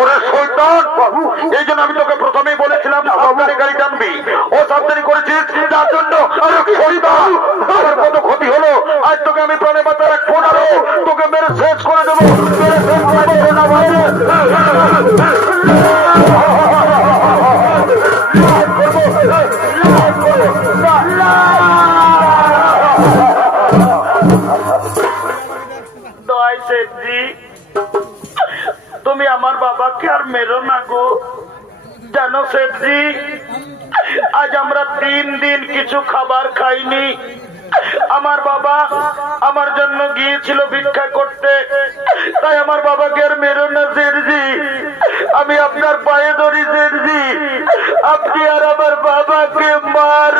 ওরে শৈতান এই জন্য আমি তোকে প্রথমেই বলেছিলাম, সাবধানে গাড়ি টানবি। ও সাবধানে করেছিস, তার জন্য আরে শৈতান আমার কত ক্ষতি হলো, আজ তোকে আমি প্রাণে বাঁচা রাখব না তোকে মেরে শেষ করে দেবো। তুমি আমার বাবাকে আর মেরো না গো। জানো শেঠজি আজ আমরা তিন দিন কিছু খাবার খাইনি। আমার বাবা আমার জন্য গিয়েছিল ভিক্ষা করতে। তাই আমার বাবাকে আর মেরো না আমি আপনার পায়ে ধরি শেঠজি আপনি আর আমার বাবাকে মারবে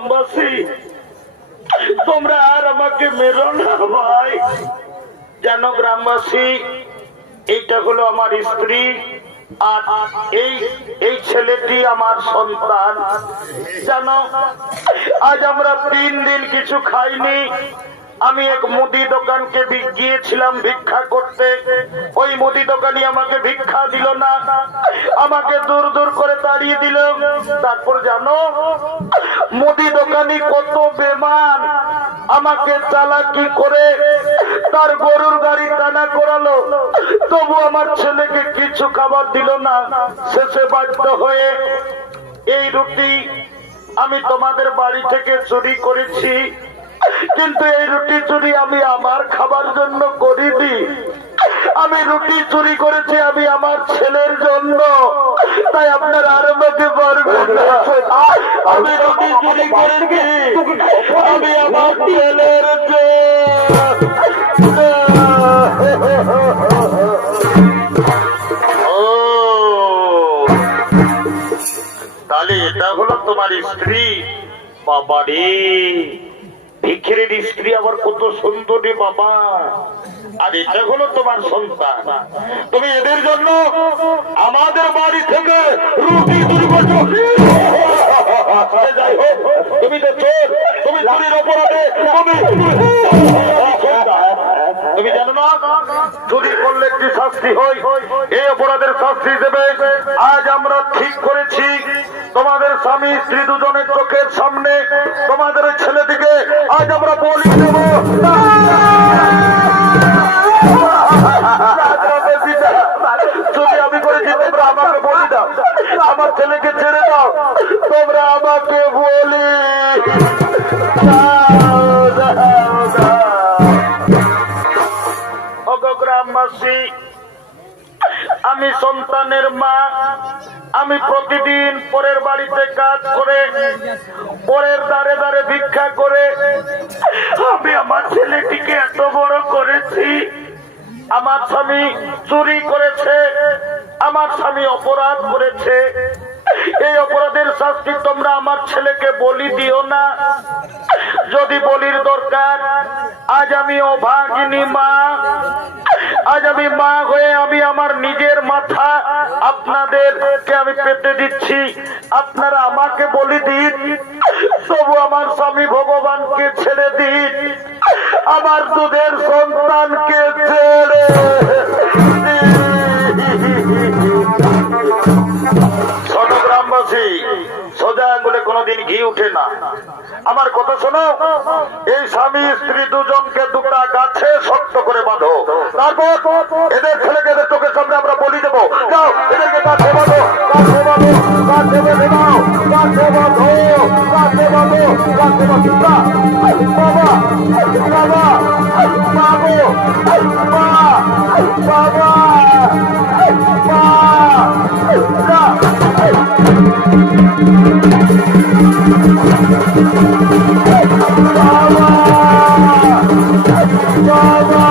গ্রামবাসী, তোমরা আর আমাকে মেরো না ভাই। যেন গ্রামবাসী, এইটা হলো আমার স্ত্রী আর এই এই ছেলেটি আমার সন্তান। আজ আমরা তিন দিন কিছু খাইনি আমি এক মুদি দোকানকে গিয়েছিলাম ভিক্ষা করতে। ওই মুদি দোকানি আমাকে ভিক্ষা দিল না। আমাকে দূর দূর করে তাড়িয়ে দিল। তারপর জানো, মুদি দোকানি কত বেমান। আমাকে চালাকি করে তার গরুর গাড়ি টানা করালো। তবু আমার ছেলেকে কিছু খাবার দিল না। শেষে বাধ্য হয়ে এই রুটি আমি তোমাদের বাড়ি থেকে চুরি করেছি। কিন্তু এই রুটি চুরি আমি আমার খাবার জন্য করিনি। আমি রুটি চুরি করেছি আমি আমার ছেলের জন্য। তাই আপনার আর আমাকে পারবেন আমি রুটি চুরি করেছি আমি আমার ছেলের তাহলে এটা হলো তোমার স্ত্রী বাবা রে ভিক্ষের স্ত্রী আবার কত সুন্দরী বাবা। আর এটা হলো তোমার সন্তান। তুমি এদের জন্য আমাদের বাড়ি থেকে রুটি করছ। যাই তুমি তো চোর, তুমি চুরির অপরাধে তুমি তুমি জানো না? চুরি করলে একটি শাস্তি হয় এই অপরাধের শাস্তি হিসেবে আজ আমরা ঠিক করেছি। তোমাদের স্বামী স্ত্রী দুজনের চোখের সামনে তোমাদের ছেলেটিকে আজ আমরা বলি দেব। যদি আমি করেছি তোমরা আমাকে বলি দাও। আমার ছেলেকে গ্রামবাসী, আমি সন্তানের মা, আমি প্রতিদিন পরের বাড়িতে কাজ করে, পরের দাঁড়ে দাঁড়ে ভিক্ষা করে, আমি আমার ছেলেটিকে এত বড় করেছি। আমার স্বামী চুরি করেছে, আমার স্বামী অপরাধ করেছে। এই অপরাধের শাস্তি তোমরা আমার ছেলেকে বলি দিও না। যদি বলির দরকার, আজ আমি অভাগিনী মা আমি মা হয়ে আমি আমার নিজের মাথা আপনাদেরকে আমি পেতে দিচ্ছি। আপনারা আমাকে বলি দিন। তবু আমার স্বামী ভগবানকে ছেড়ে দিন। আমার দুধের সন্তানকে ছেড়ে আমার কথা শোনো, এই স্বামী স্ত্রী দুজনকে দুটা গাছে শক্ত করে বাঁধো। তারপর এদের ছেলেকে এদের চোখের সামনে আমরা বলি দেবো বাবা বাবা বাবা Baba